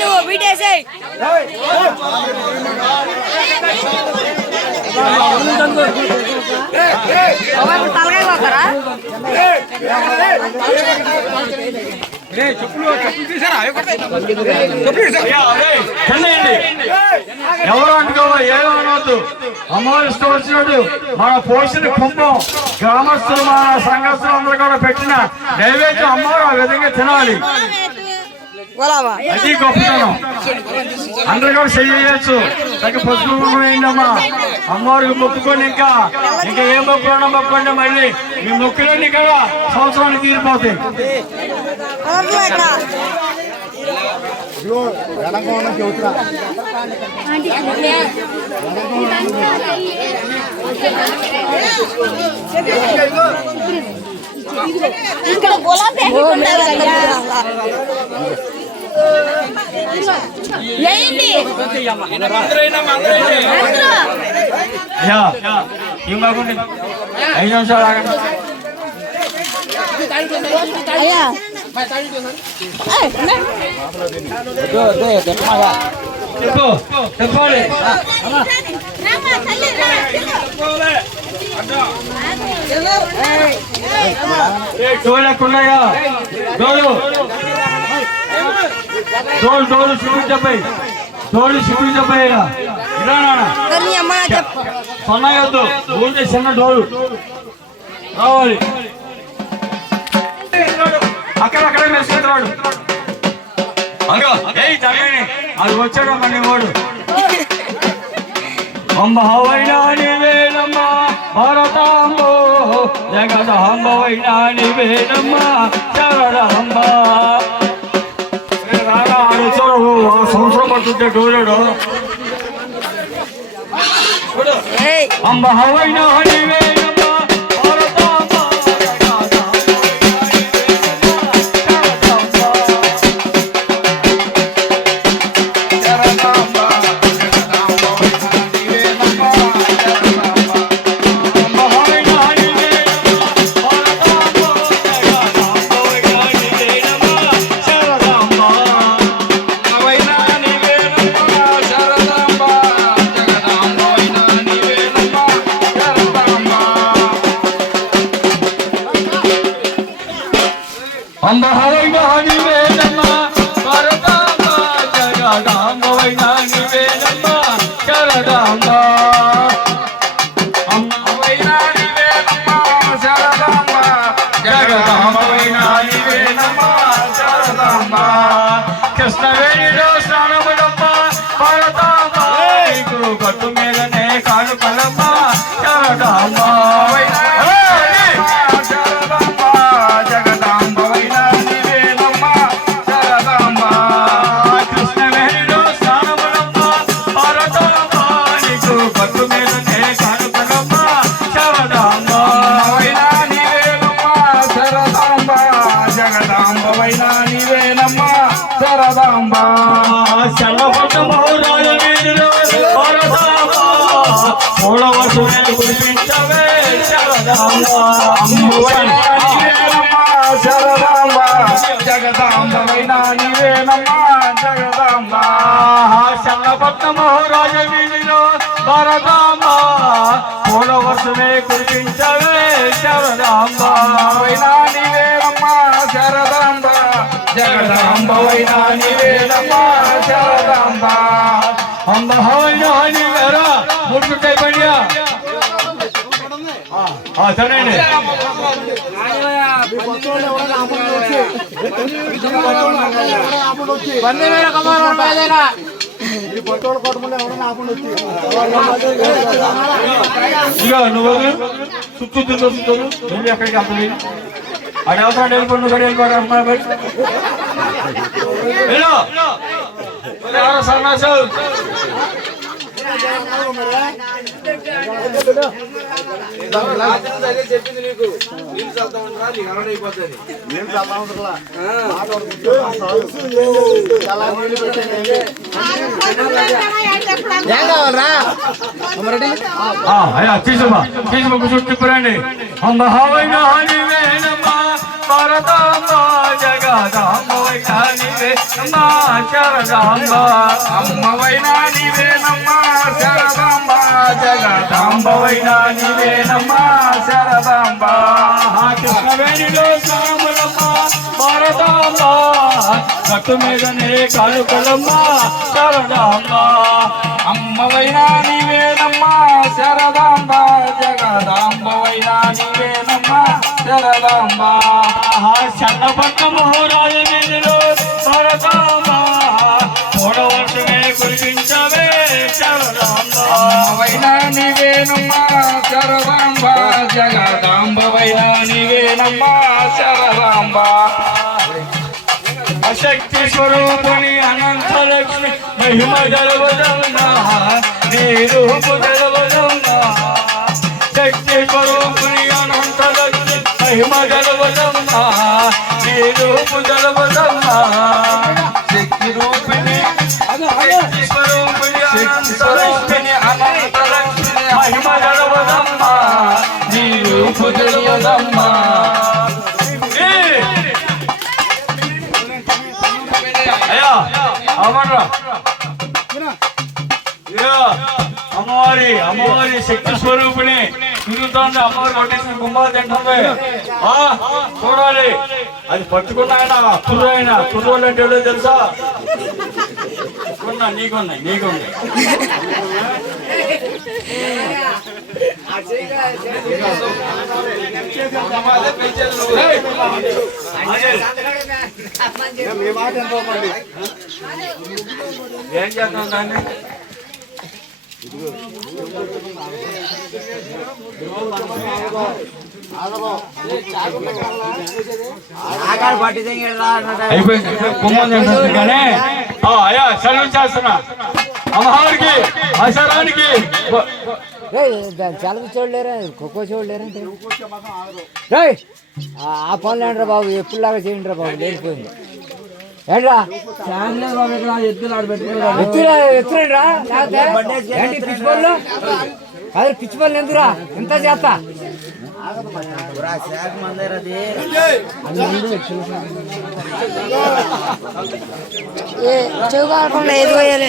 నువ్వు బీటేసే తలకాయ పోతారా? ఎవరు అనుకోవా ఏదో అనవద్దు. అమ్మవారి ఇష్టం వచ్చినట్టు మన పోషణ కుంభం గ్రామస్తులు మన సంఘస్థులు అందరూ కూడా పెట్టిన నైవేద్యం అమ్మవారు ఆ విధంగా తినాలి. అది గొప్పతనం. అందరూ కూడా చేయవచ్చు. పసుపు అయిందమ్మా అమ్మవారికి మొక్కుకోండి. ఇంకా ఏం మొక్కుకున్నా మొక్కండి. మళ్ళీ మీ మొక్కులన్నీ కదా సంవత్సరానికి తీరిపోతాయి. ఇవ్వకండి 5 నిమిషాలు ఆగండి. చెప్పాలి డోలకున్నాయా? డోలు చూపించపోయి చూపించపోయా సొన్నయొద్దు. ఊరికే చిన్న డోలు రావాలి. అక్కడక్కడే మెసుకుంటున్నాడు. అది వచ్చాడు మన వాడు. అంబవైనా నీవేనమ్మ భారతాంబో జగదాంబవైనా నీవేనమ్మ శరణాంబ. రాగా ఆడొచ్చాడు. సంవత్సరం పడుతుంటే డోలేడు. అంబవైనా నీవేనమ్మ కృష్ణవేణిలో స్నానములమ్మ భారతాంబ గట్టు మీదనే కాలు కలమ్మ శారదాంబ. జగదాంబవైనా నీవేనమ్మ జగదాంబ. శల్లపట్నము రాజవీధిలో భారతాంబ పూల వర్షమే కురిపించవే శారదాంబ. వైనా నీవేనమ్మ శారదాంబ జగదాంబవైనా నీవేనమ్మ శారదాంబ. అంబవైనా నీవేరా ముట్టుకై పడియా సరేండి. నువ్వు చుట్టూ నువ్వు ఎక్కడికి వెళ్తుంది? అది అవసరం వెళ్ళిపోయి నువ్వు వెళ్ళిపోవడం అమ్మాయి సన్నాసు చెప్పింది నీకు నీళ్ళు చల్తామంటారా నీకు అలవాటైపోతుంది. చుట్టుకురండి. భారతాంబ జగదాంబ అమ్మా శారదాంబ అమ్మవైనా నీవేనమ్మా శారదాంబ జగదాంబవైనా నీవేనమ్మా శారదాంబ కృష్ణవేణిలో సాములమ్మ భారతాంబ కట్టు మీదనే కాలుకలమ్మ శారదాంబ అమ్మవైనా నీవేనమ్మా శారదాంబ జగదాంబవైనా నీవేనమ్మా శారదాంబ చన్నపట్నము రాజమేనిలో భారతాంబ మూడవర్షమే కురిపించవే శారదాంబ అమ్మవైనా నీవేనమ్మా శారదాంబ జగదాంబవైనా నీవేనమ్మా శారదాంబ శక్తి స్వరూపుని అనంత లక్ష్మి మహిమ జలవదన్నా నీ రూపు జలవదన్నా శక్తి స్వరూపుని అనంత లక్ష్మి మహిమ జలవదన్నా నీ రూపు జలవదన్నా శక్తి రూపిణి శక్తి స్వరూపిణి అనంత లక్ష్మి మహిమ జలవదన్నా నీ రూపు జలవదన్నా అమ్మవారి శక్తి స్వరూపిణి తిరుగుతోంది. అమ్మవారి కొట్టేసిన గుమ్మా తింటుంది. చూడాలి అది పట్టుకున్న ఆయన కుర్రోళ్ళు అంటే ఎవడో తెలుసా? నీకున్నాయి ఏం చేద్దాం దాన్ని? అయ్యా సెలవు చేస్తున్నా అమ్మవారికి అసరానికి చాలా చూడలేరా ఖోఖో చూడలేరంటే ఆ పనులు ఏంట్రా బాబు ఎప్పుడులాగా చేయండి రా బాబు లేకపోయింది ఏంట్రా ఎత్తురా ఏంటి పిచ్చి పనులు అదే పిచ్చి పనులు ఎందుకురా ఎంత చేస్తా చెవు కాకుండా ఏది పోయాలి.